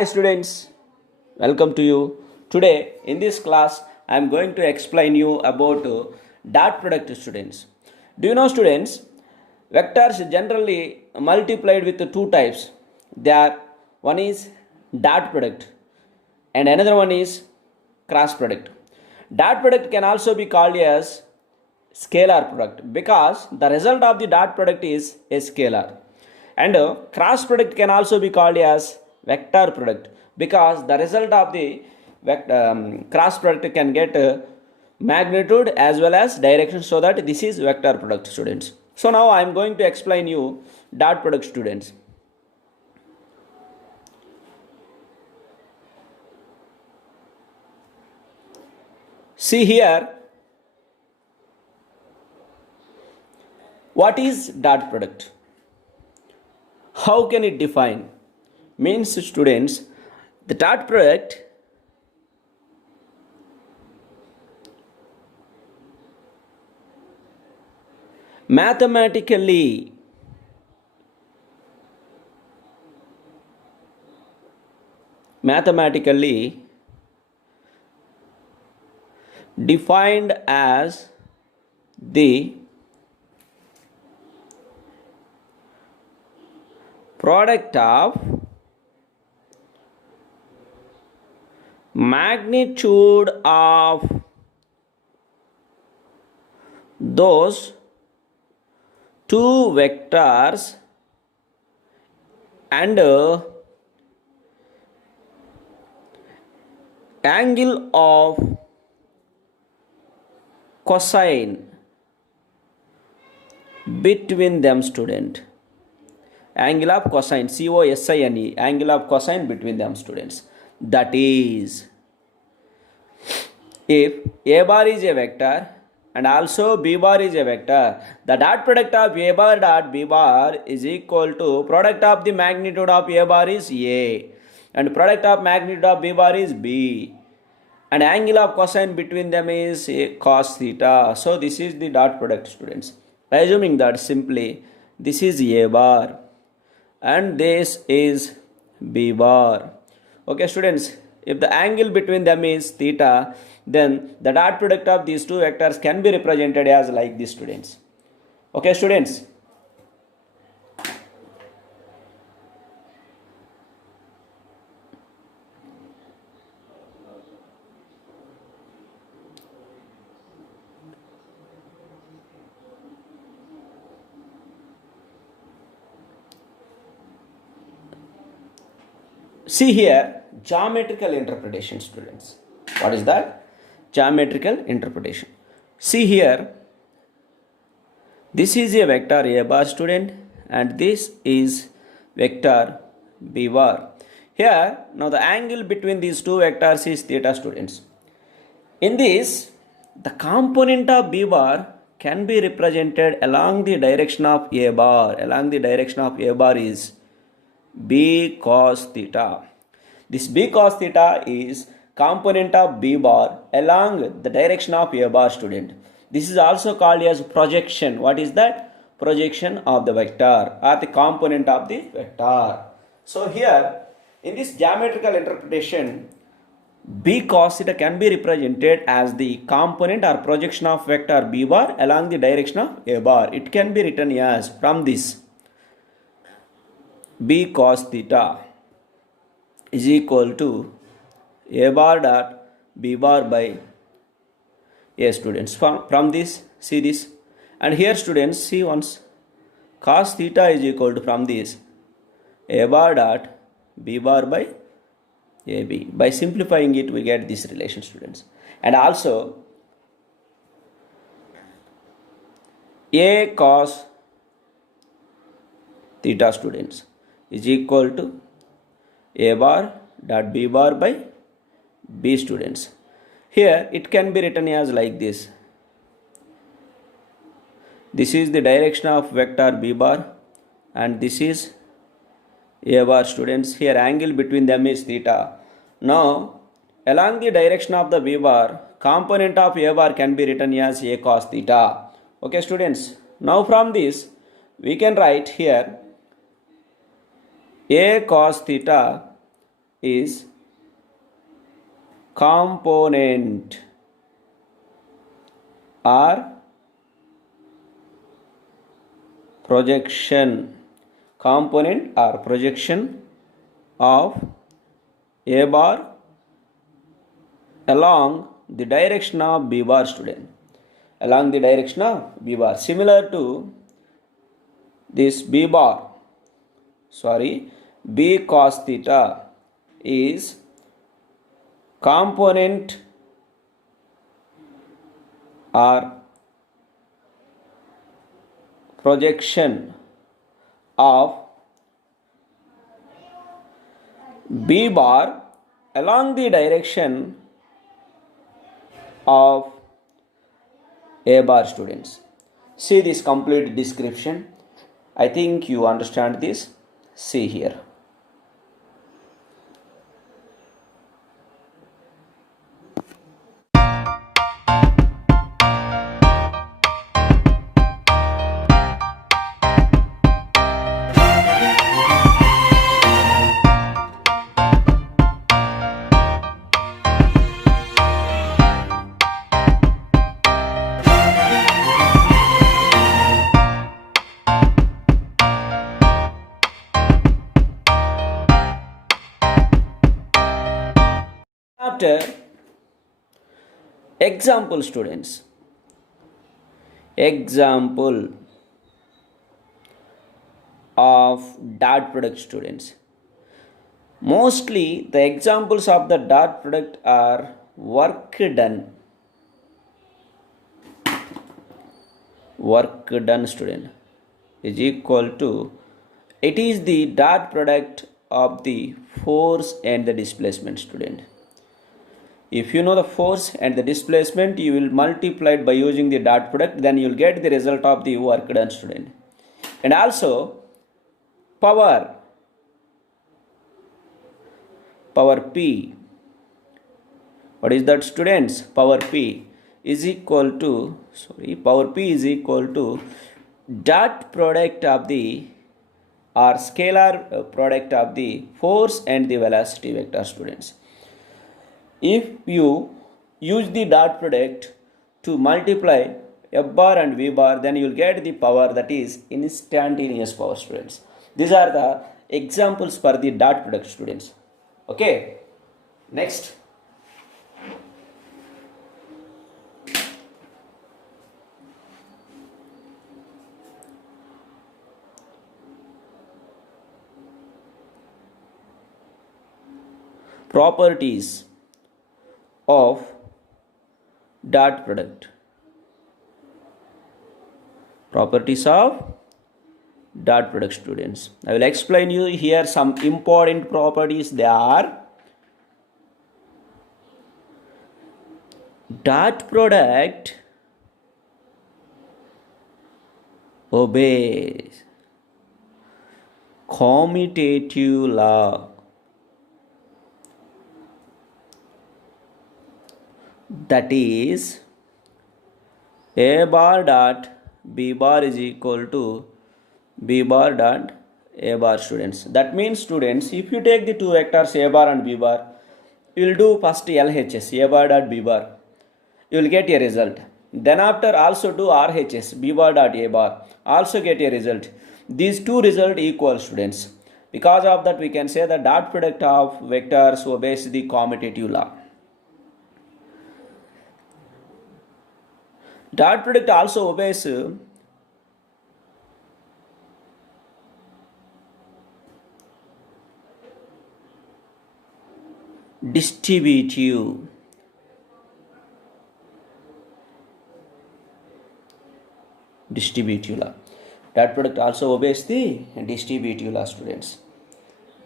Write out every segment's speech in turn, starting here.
Hi students, welcome to you. Today in this class I am going to explain you about dot product students. Do you know students, vectors generally multiplied with two types. They are one is dot product and another one is cross product. Dot product can also be called as scalar product because the result of the dot product is a scalar, and cross product can also be called as vector product because the result of the cross product can get magnitude as well as direction, so that this is vector product students. So now I am going to explain you dot product students. See here, what is dot product? How can it define? Means students, the dot product mathematically defined as the product of magnitude of those two vectors and angle of cosine between them student. Angle of cosine, cosine, angle of cosine between them students. That is, if a bar is a vector and also b bar is a vector, the dot product of a bar dot b bar is equal to product of the magnitude of a bar is a and product of magnitude of b bar is b, and angle of cosine between them is a cos theta. So this is the dot product students. Assuming that simply this is a bar and this is b bar. Okay students, if the angle between them is theta, then the dot product of these two vectors can be represented as like this students. Okay students. See here, geometrical interpretation students. What is that? Geometrical interpretation. See here, this is a vector a bar student and this is vector b bar. Here, now the angle between these two vectors is theta students. In this, the component of b bar can be represented along the direction of a bar. Along the direction of a bar is b cos theta. This b cos theta is component of b bar along the direction of a bar student. This is also called as projection. What is that? Projection of the vector or the component of the vector. So here in this geometrical interpretation, b cos theta can be represented as the component or projection of vector b bar along the direction of a bar. It can be written as from this b cos theta is equal to a bar dot b bar by a students. From this, see this, and here students see once cos theta is equal to from this a bar dot b bar by ab. By simplifying it, we get this relation students. And also a cos theta students is equal to a bar dot b bar by b students. Here it can be written as like this. This is the direction of vector b bar and this is a bar students. Here angle between them is theta. Now along the direction of the b bar, component of a bar can be written as a cos theta. Okay students. Now from this we can write here a cos theta is component or projection, component or projection of A bar along the direction of B bar, student, along the direction of B bar, similar to this B cos theta is component or projection of B bar along the direction of A bar, students. See this complete description. I think you understand this. See here. After example, students, example of dot product, students. Mostly the examples of the dot product are work done, student, is equal to, it is the dot product of the force and the displacement, student. If you know the force and the displacement, you will multiply it by using the dot product, then you will get the result of the work done, student. And also power P, what is that, students? Power P is equal to, dot product of the or scalar product of the force and the velocity vector, students. If you use the dot product to multiply F bar and V bar, then you will get the power, that is instantaneous power, students. These are the examples for the dot product, students. Okay, next. Properties of dot product. Properties of dot product, students. I will explain you here some important properties. They are: dot product obeys commutative law. That is, A bar dot B bar is equal to B bar dot A bar, students. That means, students, if you take the two vectors A bar and B bar, you will do first LHS, A bar dot B bar. You will get a result. Then after also do RHS, B bar dot A bar. Also get a result. These two results equal, students. Because of that, we can say the dot product of vectors obeys the commutative law. Dot product also obeys distributive law. Dot product also obeys the distributive law, students.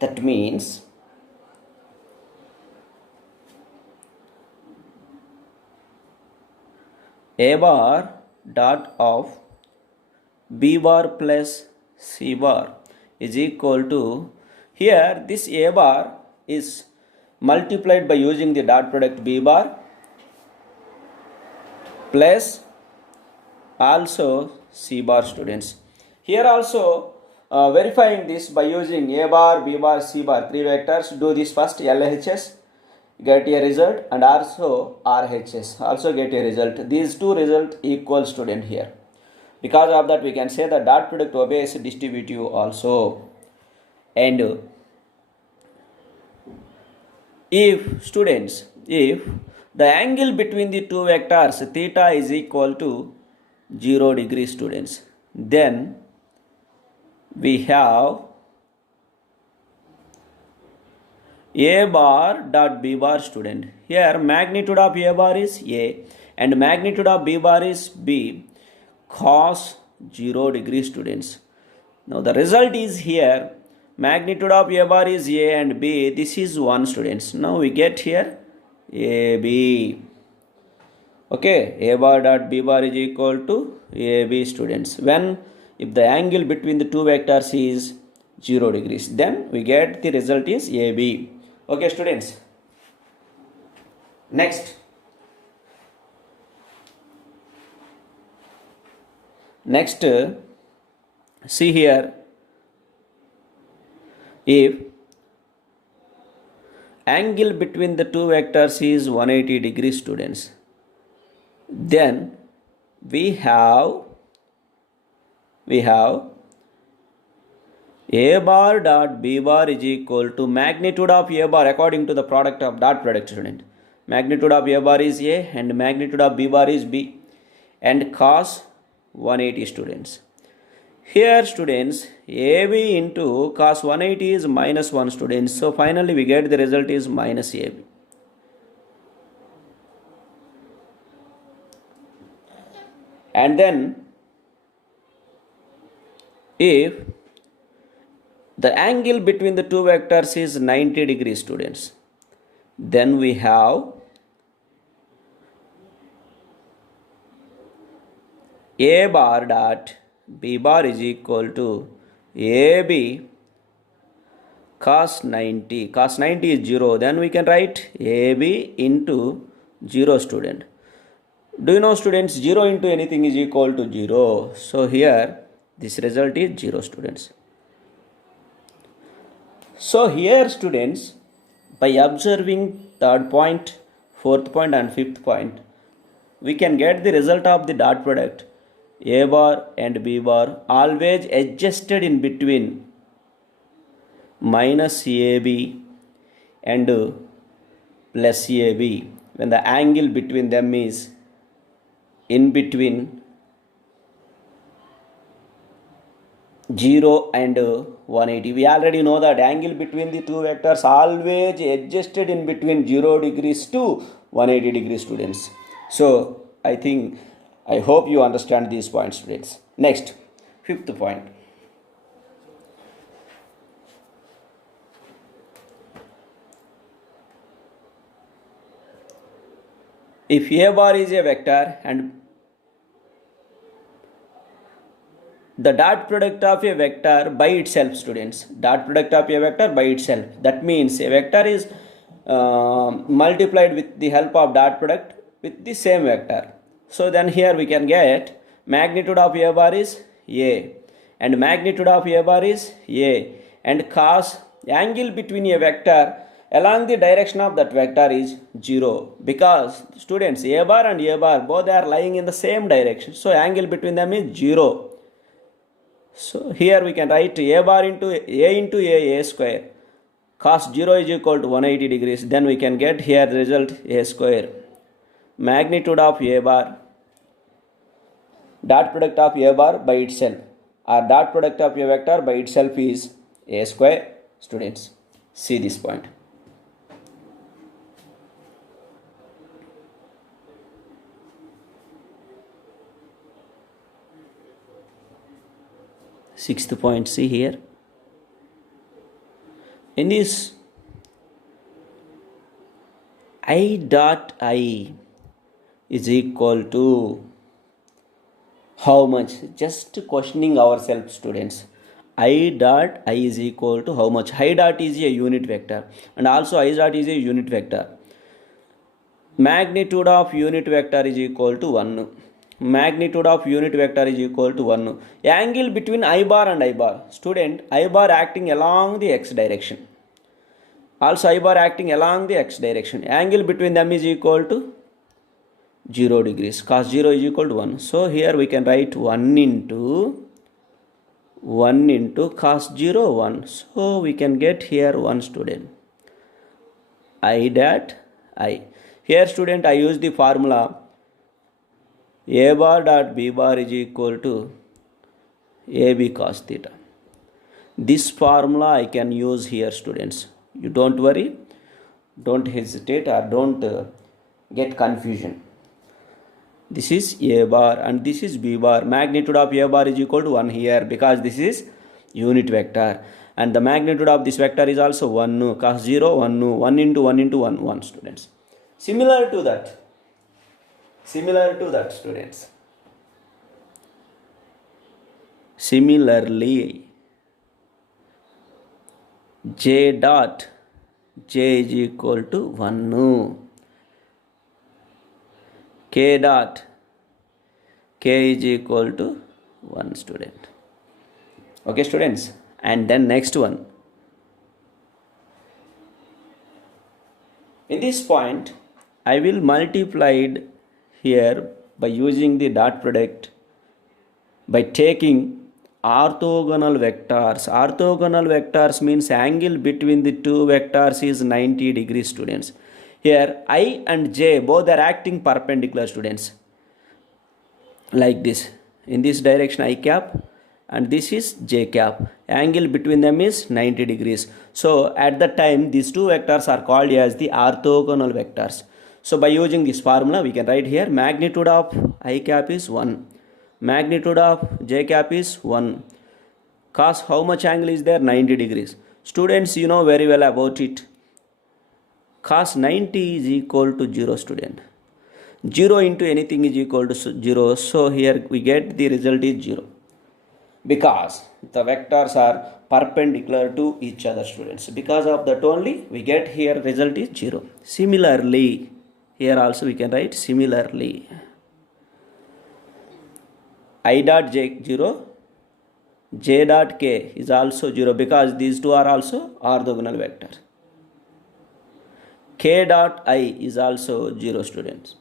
That means A bar dot of B bar plus C bar is equal to, here this A bar is multiplied by using the dot product B bar plus also C bar, students. Here also verifying this by using a bar, b bar, c bar, three vectors. Do this first, LHS, get a result, and also RHS, also get a result. These two results equal, student, here. Because of that, we can say the dot product obeys distributive also. And if the angle between the two vectors theta is equal to 0 degree, students, then we have a bar dot b bar, student. Here magnitude of a bar is a and magnitude of b bar is b cos 0 degree, students. Now the result is here magnitude of a bar is a and b, this is 1, students. Now we get here ab. Okay, a bar dot b bar is equal to ab, students. When if the angle between the two vectors is 0 degrees, then we get the result is ab. Okay, students. Next, see here, if angle between the two vectors is 180 degrees, students, then we have a bar dot b bar is equal to magnitude of a bar according to the product of dot product, student. Magnitude of a bar is a and magnitude of b bar is b and cos 180, students. Here, students, AB into cos 180 is minus 1, students. So finally we get the result is minus AB. And then if the angle between the two vectors is 90 degrees, students, then we have a bar dot b bar is equal to AB cos 90. Cos 90 is 0. Then we can write AB into 0, student. Do you know, students, 0 into anything is equal to 0. So here this result is 0, students. So here, students, by observing third point, fourth point and fifth point, we can get the result of the dot product a bar and b bar always adjusted in between minus AB and plus AB when the angle between them is in between 0 and 180. We already know that angle between the two vectors always adjusted in between 0 degrees to 180 degrees, students. So I hope you understand these points, students. Next, fifth point. If a bar is a vector and the dot product of a vector by itself, students, dot product of a vector by itself, that means a vector is multiplied with the help of dot product with the same vector. So then here we can get magnitude of a bar is a and magnitude of a bar is a and cos angle between a vector along the direction of that vector is 0, because, students, a bar and a bar both are lying in the same direction, so angle between them is 0. So here we can write a bar into a square cos 0 is equal to 180 degrees. Then we can get here the result a square. Magnitude of a bar, dot product of a bar by itself or dot product of a vector by itself is a square, students. See this point. Sixth point, see here. In this I dot I is equal to how much? Just questioning ourselves, students. I dot I is equal to how much? I dot is a unit vector and also I dot is a unit vector. Magnitude of unit vector is equal to 1. magnitude of unit vector is equal to 1. Angle between I bar and I bar. Student, I bar acting along the x direction. Also I bar acting along the x direction. Angle between them is equal to 0 degrees. Cos 0 is equal to 1. So here we can write 1 into cos 0 1. So we can get here 1, student. I dot I. Here student, I use the formula a bar dot b bar is equal to ab cos theta. This formula I can use here, students. You don't worry, don't hesitate, or don't get confusion. This is a bar and this is b bar. Magnitude of a bar is equal to 1 here, because this is unit vector, and the magnitude of this vector is also 1. Cos 0 1 1 into 1 into 1 1, students. Similar to that, students. Similarly, j dot j is equal to 1. K dot k is equal to 1, student. Okay, students. And then next one. In this point, I will multiply it here by using the dot product, by taking orthogonal vectors. Orthogonal vectors means angle between the two vectors is 90 degrees, students. Here I and j both are acting perpendicular, students, like this. In this direction I cap and this is j cap. Angle between them is 90 degrees. So at that time these two vectors are called as the orthogonal vectors. So by using this formula we can write here magnitude of I cap is 1. Magnitude of j cap is 1. Cos how much angle is there? 90 degrees. Students, you know very well about it. Cos 90 is equal to 0, student. 0 into anything is equal to 0. So here we get the result is 0. Because the vectors are perpendicular to each other, students. Because of that only we get here result is 0. Similarly, here also we can write similarly. I dot j 0, j dot k is also 0, because these two are also orthogonal vectors. K dot I is also 0, students.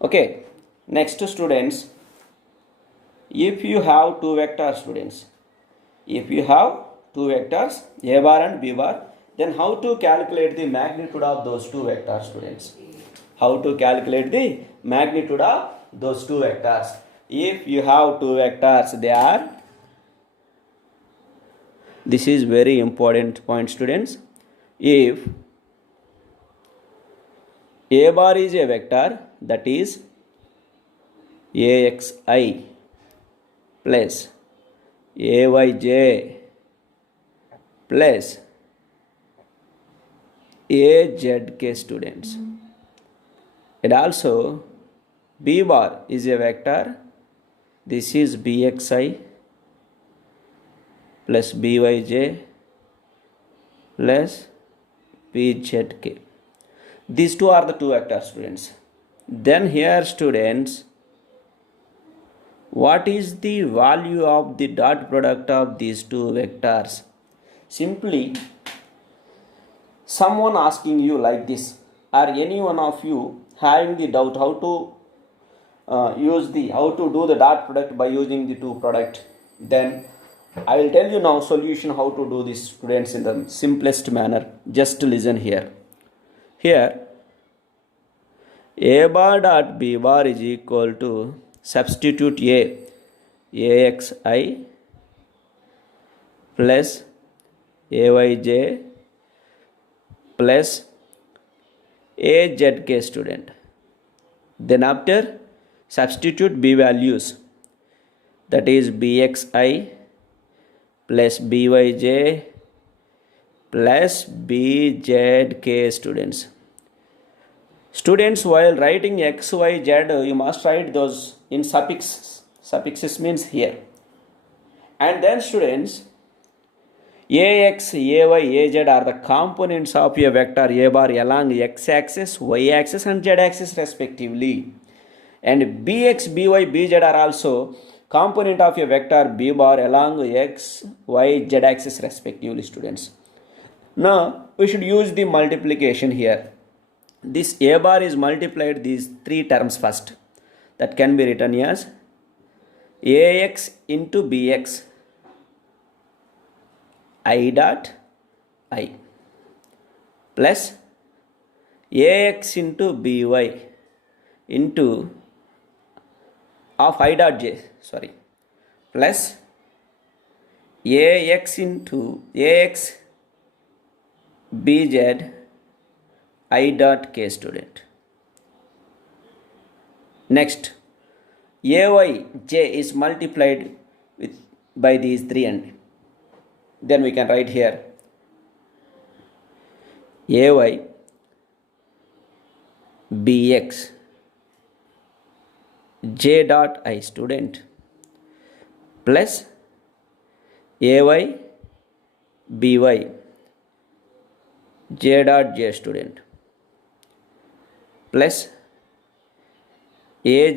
Okay, next, students, if you have two vectors, students, if you have two vectors a bar and b bar, then how to calculate the magnitude of those two vectors, students? How to calculate the magnitude of those two vectors? If you have two vectors, they are, this is very important point, students. If a bar is a vector, that is axi plus ayj plus azk, students. And also b bar is a vector. This is bxi plus byj plus bzk. These two are the two vectors, students. Then here, students, what is the value of the dot product of these two vectors? Simply, someone asking you like this, or any one of you having the doubt how to how to do the dot product by using the two product, then I will tell you now solution how to do this, students, in the simplest manner. Just listen here. Here a bar dot b bar is equal to, substitute axi plus ayj plus azk, student. Then after substitute b values, that is bxi plus byj plus bzk, students. Students, while writing x, y, z, you must write those in suffixes. Suffixes means here. And then, students, ax, ay, az are the components of a vector a bar along x-axis, y-axis and z-axis respectively. and bx, by, bz are also component of a vector b bar along x, y, z axis respectively, students. Now we should use the multiplication here. This a bar is multiplied these three terms first. That can be written as ax into bx I dot I plus ax into by into of I dot j, sorry, plus ax into ax bz I dot k, student. Next, ay j is multiplied with by these three, and then we can write here ay bx j dot I, student, plus ay by j dot j, student, plus ay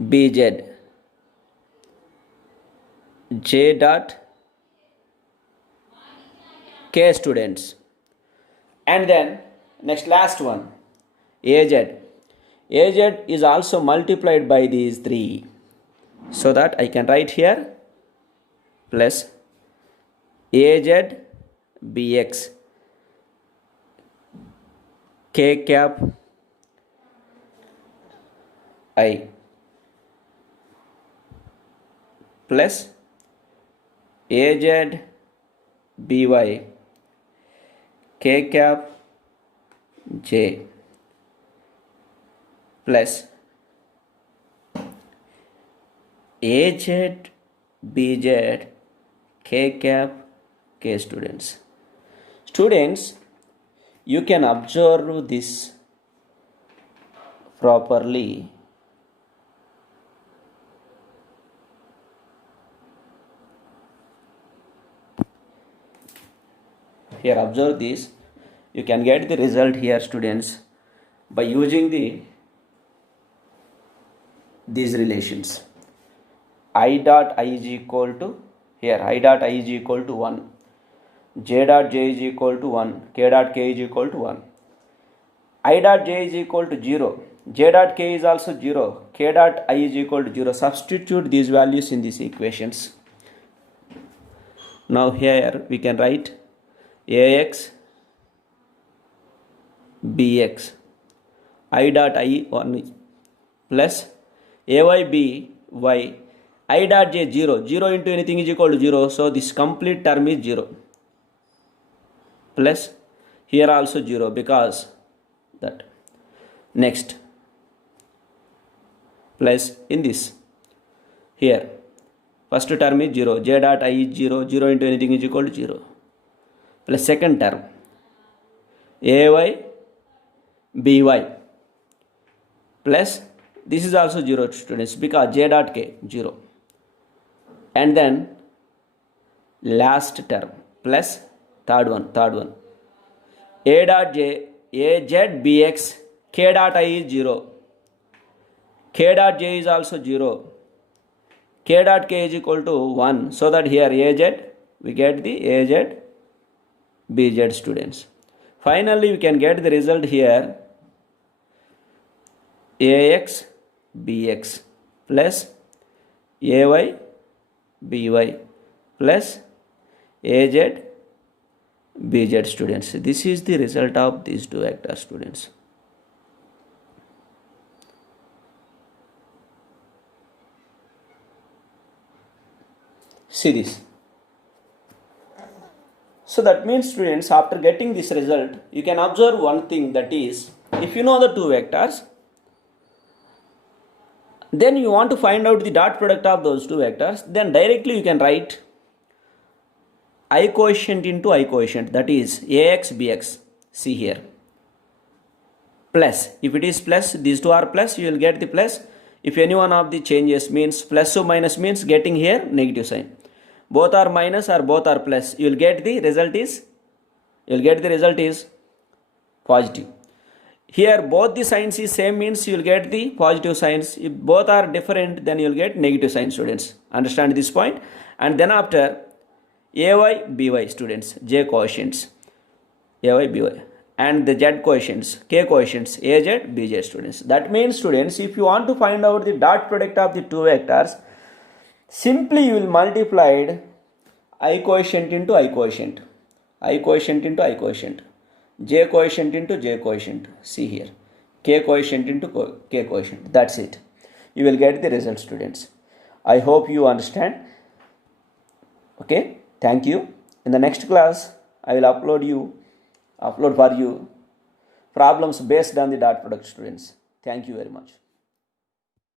bz j dot k, students. And then next last one, az is also multiplied by these three, so that I can write here plus az bx k cap I plus az by k cap j plus az bz k cap k, students. Students, you can observe this properly. Here observe this. You can get the result here, students, by using these relations. I dot I is equal to, here I dot I is equal to 1, j dot j is equal to 1, k dot k is equal to 1, I dot j is equal to 0, j dot k is also 0, k dot I is equal to 0. Substitute these values in these equations. Now here we can write ax bx I dot I 1 plus ay by I dot j 0, 0 into anything is equal to 0, so this complete term is 0, plus here also 0 because that. Next, plus in this, here first term is 0, j dot I is 0, 0 into anything is equal to 0, plus second term ay by plus this is also 0, students, because j dot k 0, and then last term plus third one a dot j az bx k dot I is 0, k dot j is also 0, k dot k is equal to 1, so that here az we get the az bz, students. Finally we can get the result here ax bx plus ay by plus az bz, students. This is the result of these two vectors, students. See this. So that means, students, after getting this result, you can observe one thing, that is, if you know the two vectors, then you want to find out the dot product of those two vectors, then directly you can write I coefficient into I coefficient, that is ax bx. See here, plus, if it is plus, these two are plus, you will get the plus. If any one of the changes means plus or minus means getting here negative sign, both are minus or both are plus, you will get the result is positive. Here both the signs is same means you will get the positive signs. If both are different, then you will get negative signs, students. Understand this point? And then after AY, BY, students, J coefficients, AY, BY, and the Z coefficients, K coefficients, AZ, BZ, students. That means, students, if you want to find out the dot product of the two vectors, simply you will multiply I coefficient into I coefficient, I coefficient into I coefficient, J coefficient into J coefficient. See here, K coefficient into K coefficient. That's it. You will get the result, students. I hope you understand. Okay, thank you. In the next class, I will upload for you problems based on the dot product, students. Thank you very much.